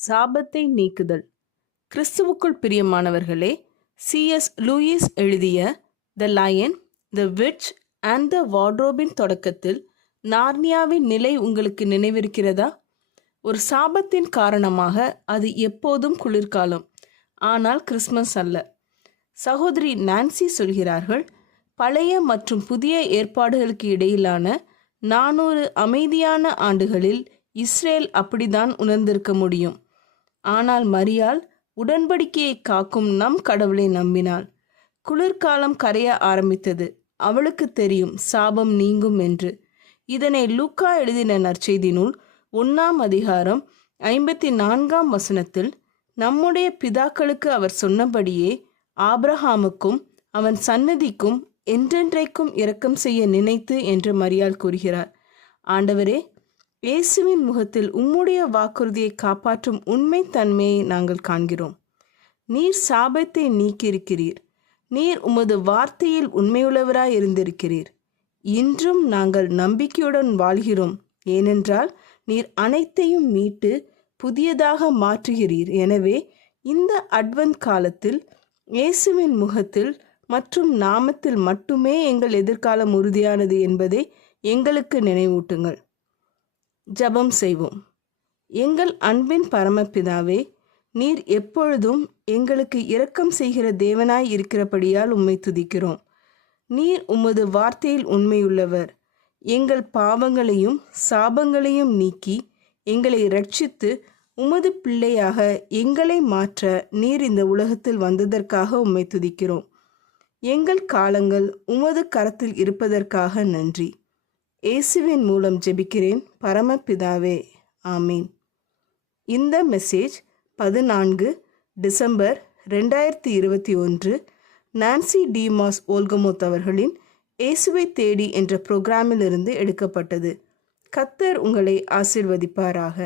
சாபத்தை நீக்குதல். கிறிஸ்துவுக்குள் பிரியமானவர்களே, C.S. லூயிஸ் எழுதிய the lion, the witch and த வார்ட்ரோபின் தொடக்கத்தில் நார்னியாவின் நிலை உங்களுக்கு நினைவிருக்கிறதா? ஒரு சாபத்தின் காரணமாக அது எப்போதும் குளிர்காலம், ஆனால் கிறிஸ்மஸ் அல்ல. சகோதரி நான்சி சொல்கிறார்கள், பழைய மற்றும் புதிய ஏற்பாடுகளுக்கு இடையிலான 400 அமைதியான ஆண்டுகளில் இஸ்ரேல் அப்படித்தான் உணர்ந்திருக்க முடியும். ஆனால் மரியாள் உடன்படிக்கையை காக்கும் நம் கடவுளை நம்பினாள். குளிர்காலம் கரைய ஆரம்பித்தது. அவளுக்கு தெரியும் சாபம் நீங்கும் என்று. இதனை லூக்கா எழுதின நற்செய்தி நூல் 1 அதிகாரம் 54 நம்முடைய பிதாக்களுக்கு அவர் சொன்னபடியே ஆபிரகாமுக்கும் அவன் சன்னதிக்கும் என்றென்றைக்கும் இரக்கம் செய்ய நினைத்து என்று மரியாள் கூறுகிறார். ஆண்டவரே, இயேசுவின் முகத்தில் உம்முடைய வாக்குறுதியை காப்பாற்றும் உண்மை தன்மையை நாங்கள் காண்கிறோம். நீர் சாபத்தை நீக்கியிருக்கிறீர். நீர் உமது வார்த்தையில் உண்மையுள்ளவராய் இருந்திருக்கிறீர். இன்றும் நாங்கள் நம்பிக்கையுடன் வாழ்கிறோம். ஏனென்றால் நீர் அனைத்தையும் மீட்டு புதியதாக மாற்றுகிறீர். எனவே இந்த அட்வென்ட் காலத்தில் இயேசுவின் முகத்தில் மற்றும் நாமத்தில் மட்டுமே எங்கள் எதிர்காலம் உறுதியானது என்பதை எங்களுக்கு நினைவூட்டுங்கள். ஜெபம் செய்வோம். எங்கள் அன்பின் பரமபிதாவே, நீர் எப்பொழுதும் எங்களுக்கு இரக்கம் செய்கிற தேவனாய் இருக்கிறபடியால் உம்மை துதிக்கிறோம். நீர் உமது வார்த்தையில் உண்மையுள்ளவர். எங்கள் பாவங்களையும் சாபங்களையும் நீக்கி எங்களை இரட்சித்து உமது பிள்ளையாக எங்களை மாற்ற நீர் இந்த உலகத்தில் வந்ததற்காக உம்மை துதிக்கிறோம். எங்கள் காலங்கள் உமது கரத்தில் இருப்பதற்காக நன்றி. இயேசுவின் மூலம் ஜெபிக்கிறேன் பரமபிதாவே, ஆமீன். இந்த மெசேஜ் 14 டிசம்பர் 2021 நான்சி டி மாஸ் ஓல்கமோத் அவர்களின் இயேசுவை தேடி என்ற புரோகிராமிலிருந்து எடுக்கப்பட்டது. கர்த்தர் உங்களை ஆசீர்வதிப்பாராக.